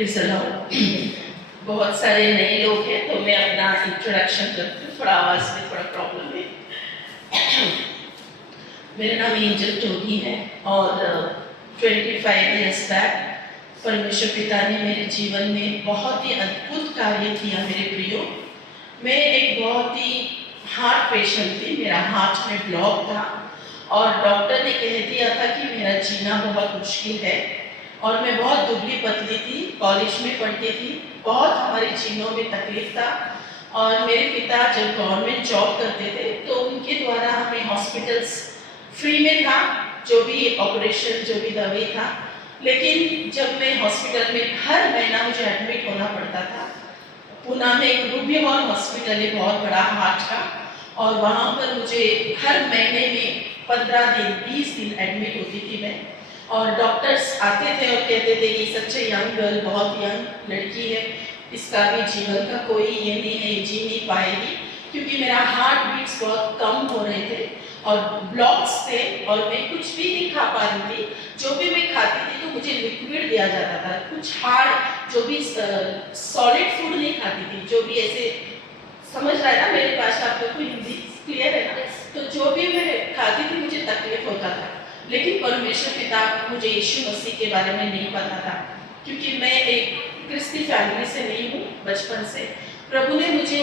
Please allow. बहुत सारे नए लोग हैं तो मैं अपना इंट्रोडक्शन करती हूँ, थोड़ा आवाज़ में थोड़ा प्रॉब्लम है। मेरा नाम एंजल जोगी है और 25 ईयर्स बैक परमेश्वर पिता ने मेरे जीवन में बहुत ही अद्भुत कार्य किया। मेरे प्रियो, मैं एक बहुत ही हार्ट पेशेंट थी, मेरा हार्ट में ब्लॉक था और डॉक्टर ने कह दिया था कि मेरा जीना बहुत मुश्किल है। और मैं बहुत दुबली पतली थी, कॉलेज में पढ़ती थी, बहुत हमारे जीनों में तकलीफ था। और मेरे पिता जब गवर्नमेंट जॉब करते थे तो उनके द्वारा हमें हॉस्पिटल्स फ्री में था, जो भी ऑपरेशन जो भी दवाई था। लेकिन जब मैं हॉस्पिटल में हर महीना मुझे एडमिट होना पड़ता था। पुणे में एक रूबी हॉल हॉस्पिटल है बहुत बड़ा हार्ट का, और वहाँ पर मुझे हर महीने में 15 दिन 20 दिन एडमिट होती थी मैं। और डॉक्टर्स आते थे और कहते थे कि सच यंग गर्ल, बहुत यंग लड़की है, इसका भी जीवन का कोई ये नहीं है, जी नहीं पाएगी, क्योंकि मेरा हार्ट बीट्स बहुत कम हो रहे थे और ब्लॉक्स थे और मैं कुछ भी नहीं खा पा रही थी। जो भी मैं खाती थी तो मुझे लिक्विड दिया जाता था, कुछ हार्ड जो भी सॉलिड फूड नहीं खाती थी। जो भी ऐसे समझ रहा है ना मेरे पास, आप लोग को हिंदी क्लियर है ना? तो जो भी मैं खाती थी मुझे तकलीफ होता था। लेकिन परमेश्वर पिता, मुझे यीशु मसीह के बारे में नहीं पता था, क्योंकि मैं एक क्रिस्ती फैमिली से नहीं हूँ बचपन से। प्रभु ने मुझे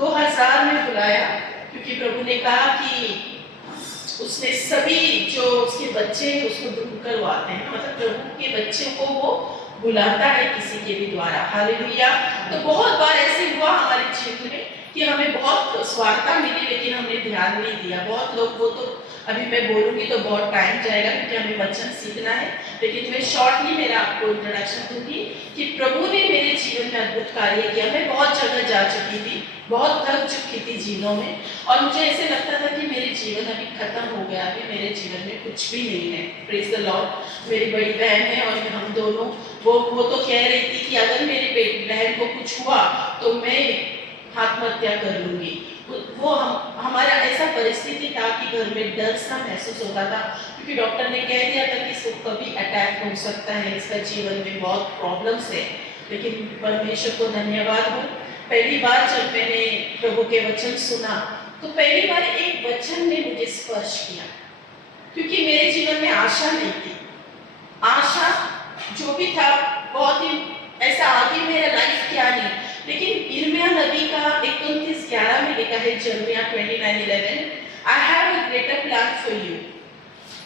2000 में बुलाया, क्योंकि प्रभु ने कहा कि उसने सभी जो उसके बच्चे हैं उसको दूर करवाते हैं, मतलब प्रभु के बच्चों को वो बुलाता है किसी के भी द्वारा। हालेलुया। तो बहुत बार ऐसे हुआ हमारे जीवन में कि हमें बहुत स्वार्थता मिली लेकिन हमने ध्यान नहीं दिया। बहुत लोग, वो तो अभी मैं बोलूँगी तो बहुत टाइम जाएगा क्योंकि हमें वचन सीखना है, लेकिन मैं शॉर्टली मेरा आपको इंट्रोडक्शन दूंगी कि प्रभु ने मेरे जीवन में अद्भुत कार्य किया। मैं बहुत जगह जा चुकी थी, बहुत थक चुकी थी जीवनों में, और मुझे ऐसे लगता था कि मेरे जीवन अभी खत्म हो गया, अभी मेरे जीवन में कुछ भी नहीं है। Praise the Lord. मेरी बड़ी बहन है और हम दोनों, वो तो कह रही थी कि अगर मेरी बहन को कुछ हुआ तो मैं आत्महत्या कर लूंगी। वो हमारा ऐसा परिस्थिति था कि घर में डर सा महसूस होता था, क्योंकि डॉक्टर ने कह दिया था कि इसको कभी अटैक हो सकता है, इसका जीवन में बहुत प्रॉब्लम्स है। लेकिन परमेश्वर को धन्यवाद हो, पहली बार जब मैंने प्रभु के वचन सुना तो पहली बार एक वचन ने मुझे स्पर्श किया, क्योंकि मेरे जीवन में आशा नहीं थी। आशा जो भी था बहुत ही ऐसा आगे मेरा लाइफ क्या नहीं, लेकिन यिर्मयाह नबी का 29:11 में लिखा है, यिर्मयाह 29:11, I have a greater plan for you.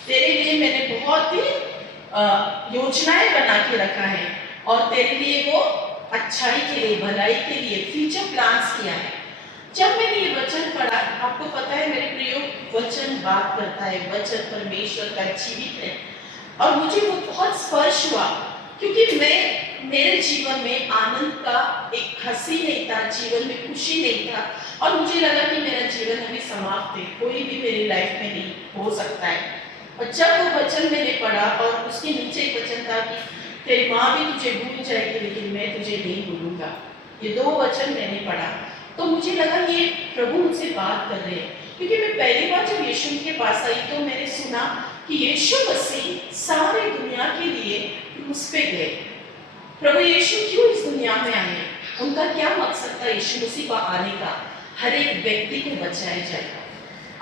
तेरे लिए मैंने बहुत ही योजनाएं बना के रखा है और तेरे लिए वो अच्छाई के लिए, भलाई के लिए फ्यूचर प्लान्स किया है। जब मैंने ये वचन पढ़ा, आपको पता है मेरे प्रियो, वचन बात करता है, वचन परमेश्वर का जीवित है, और मुझे वो बहुत स्पर्श हुआ, क्योंकि मेरे जीवन में आनंद का एक हंसी नहीं था, जीवन में खुशी नहीं था, और मुझे लगा कि मेरा जीवन अभी समाप्त है, कोई भी मेरी लाइफ में नहीं हो सकता है। और जब वो वचन मैंने पढ़ा और उसके नीचे एक वचन था कि तेरी माँ भी तुझे भूल जाएगी लेकिन मैं तुझे नहीं भूलूंगा, ये 2 वचन मैंने पढ़ा तो मुझे लगा ये प्रभु मुझसे बात कर रहे हैं। क्योंकि मैं पहली बार जब यीशु के पास आई तो मैंने सुना कि यीशु मसीह सारी दुनिया के लिए क्रूस पे गए। प्रभु यीशु क्यों इस दुनिया में आए, उनका क्या मकसद था यीशु मसीह का आने का? हर एक व्यक्ति को बचाया जाएगा।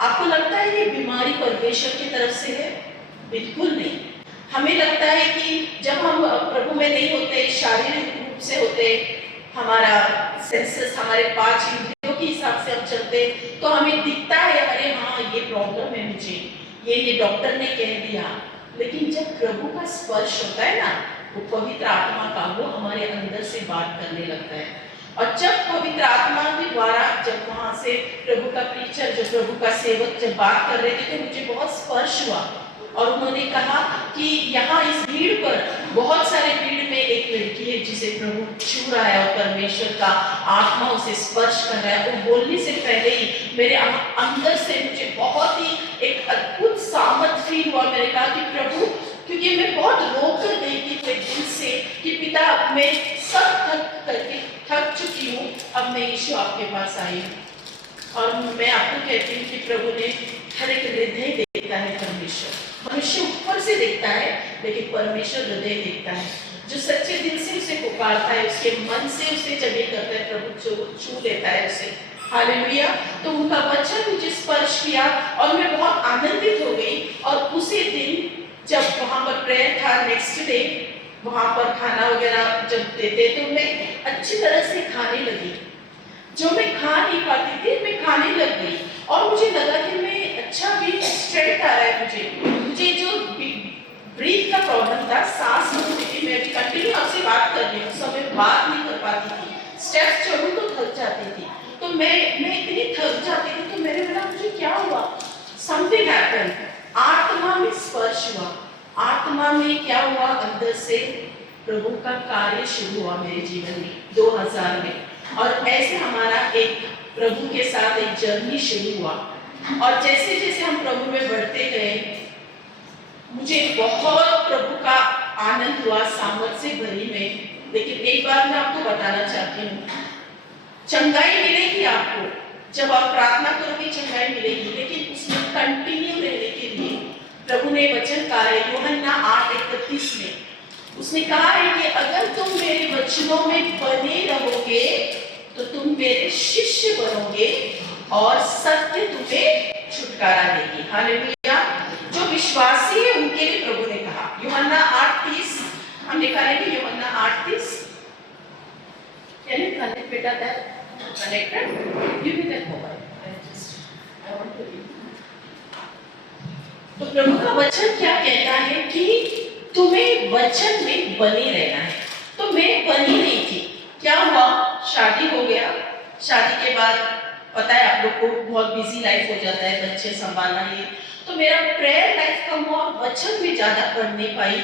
आपको लगता है ये बीमारी परमेश्वर की तरफ से है? बिल्कुल नहीं। हमें लगता है कि जब हम प्रभु में नहीं होते, शारीरिक रूप से होते, हमारा सेंसेस, हमारे 5 इंद्रियों के हिसाब से हम चलते, तो हमें दिखता है अरे हाँ ये प्रॉब्लम है मुझे, ये डॉक्टर ने कह दिया। लेकिन जब प्रभु का स्पर्श होता है ना, वो पवित्र आत्मा का, वो हमारे अंदर से बात करने लगता है। और जब पवित्र आत्मा के द्वारा, जब वहां से प्रभु का प्रीचर, जो प्रभु का सेवक जब बात कर रहे थे तो मुझे बहुत स्पर्श हुआ। और उन्होंने कहा कि यहाँ इस भीड़ पर, बहुत सारे भीड़ में एक लड़की है जिसे प्रभु छू रहा है और परमेश्वर का आत्मा उसे स्पर्श कर रहा है। वो बोलने से पहले ही मेरे अंदर से मुझे बहुत ही एक अद्भुत सामर्थ फील हुआ। मैंने कहा कि प्रभु, क्योंकि मैं बहुत रोक कर देखी थे दिल से कि पिता मैं सब थक चुकी हूँ, अब मैं यीशु आपके पास आई हूँ। और मैं आपको कहती हूँ कि प्रभु ने हर एक हृदय देखता है। परमेश्वर मनुष्य ऊपर से देखता है लेकिन परमेश्वर हृदय देखता है। जो सच्चे दिल से उसे पुकारता है, उसके मन से उसे जगह करता है, प्रभु छू लेता है उसे। हालेलुया। तो उनका वचन मुझे स्पर्श किया और मैं बहुत आनंदित हो गई। और उसी दिन जब वहाँ पर प्रेयर था, नेक्स्ट डे वहाँ पर खाना वगैरह जब देते तो मैं अच्छी तरह से खाने लगी। जो मैं खा नहीं पाती थी मैं खाने लग गई और मुझे लगा कि मैं अच्छा भी स्ट्रेंथ आ रहा है मुझे जो ब्रीथ का प्रॉब्लम था, सांस नहीं थी, मैं भी कंटिन्यू आपसे बात कर रही हूँ, समय बात नहीं कर पाती थी, स्टेप्स चढ़ूँ तो थक जाती थी, तो मैं इतनी थक जाती थी। तो मेरे बोला मुझे क्या हुआ, समथिंग हैपेंड, आत्मा में स्पर्श हुआ। आत्मा में क्या हुआ, अंदर से प्रभु का कार्य शुरू हुआ मेरे जीवन में 2000 में। और ऐसे हमारा एक प्रभु के साथ एक जर्नी शुरू हुआ। और जैसे जैसे हम प्रभु में बढ़ते गए, मुझे बहुत प्रभु का आनंद हुआ, सामर्थ से भरी में। लेकिन एक बात मैं आपको बताना चाहती हूँ, चंगाई मिलेगी आपको, जब आप प्रार्थना करोगे चंगाई मिलेगी, लेकिन उसमें कंटिन्यू रहने के लिए प्रभु ने वचन कहा है यूहन्ना 8:31 में, उसने कहा है कि अगर तुम मेरे वचनों में बने रहोगे तो तुम मेरे शिष्य बनोगे और सत्य तुम्हें छुटकारा देगी। हालेलुया। जो विश्वासी है उनके लिए प्रभु ने कहा। यूहन्ना 8:30 हम निकालेंगे, यूहन्ना 8:30। Can you connect बेटा that connected? Give me that mobile. I want to read. तो प्रभु का वचन क्या कहता है कि तुम्हें वचन में बने रहना है। तो मैं बनी नहीं थी। क्या हुआ, शादी हो गया, शादी के बाद पता है आप लोग को बहुत बिजी लाइफ हो जाता है, बच्चे संभालना ये, तो मेरा प्रेयर लाइफ कम हुआ, वचन में ज्यादा पढ़ नहीं पाई।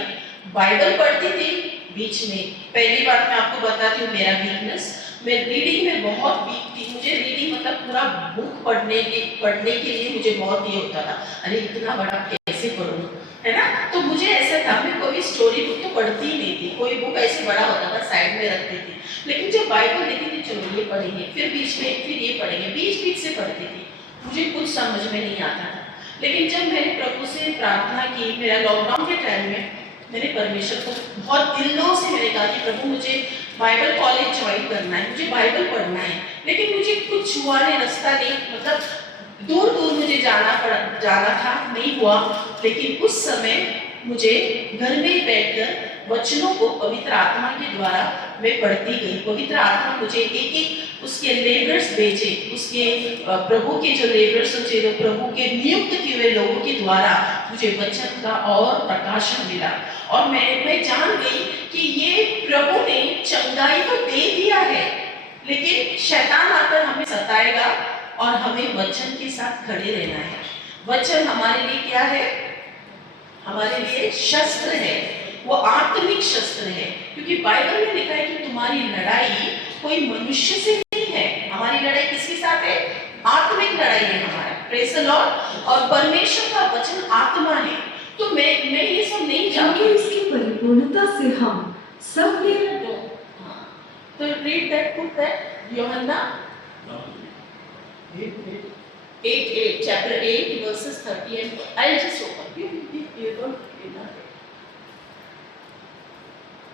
बाइबल पढ़ती थी बीच में। पहली बात मैं आपको बताती हूँ मेरा वीकनेस, मैं रीडिंग में बहुत वीक थी। मुझे रीडिंग मतलब पूरा बुक पढ़ने के लिए मुझे बहुत ये होता था, अरे इतना बड़ा कैसे पढ़ूं, है ना। तो मुझे ऐसा था, मैं कोई स्टोरी बुक तो पढ़ती ही नहीं थी, कोई बुक ऐसे बड़ा होता था साइड में रखती थी। लेकिन जब बाइबल देखी थी, चलो ये पढ़ेंगे, फिर बीच में फिर ये पढ़ेंगे, बीच से पढ़ती थी, मुझे कुछ समझ में नहीं आता था। लेकिन जब मैंने प्रभु से प्रार्थना की, मेरा लॉकडाउन के टाइम में मैंने परमेश्वर को बहुत दिलों से मैंने कहा कि प्रभु मुझे बाइबल कॉलेज ज्वाइन करना है, मुझे बाइबल पढ़ना है। लेकिन मुझे कुछ हुआ नहीं, रास्ता नहीं, मतलब दूर मुझे जाना था, नहीं हुआ। लेकिन उस समय मुझे घर में ही बैठकर वचनों को पवित्र आत्मा के द्वारा मैं पढ़ती गई। पवित्र आत्मा मुझे एक उसके लेबर्स भेजे, उसके प्रभु के जो लेबर्स होते, जो प्रभु के नियुक्त किए हुए लोगों के द्वारा मुझे वचन का और प्रकाशन मिला। और मैं जान गई कि ये प्रभु ने चंगाई तो दे दिया है, लेकिन शैतान आकर हमें सताएगा और हमें वचन के साथ खड़े रहना है। वचन हमारे लिए क्या है, हमारे लिए शस्त्र है, वो आत्मिक शस्त्र है। क्योंकि बाइबल में लिखा है कि तुम्हारी लड़ाई कोई मनुष्य से नहीं है, हमारी लड़ाई किसके साथ है, आत्मिक लड़ाई है हमारा। Praise the Lord. और परमेश्वर का वचन आत्मा है। तो मैं ये सब नहीं जानती, इसकी परिपूर्णता से हम सब ने तो रीड दैट बुक, दैट यूहन्ना 8 chapter 8 verses 30 and I'll just open. You don't read that.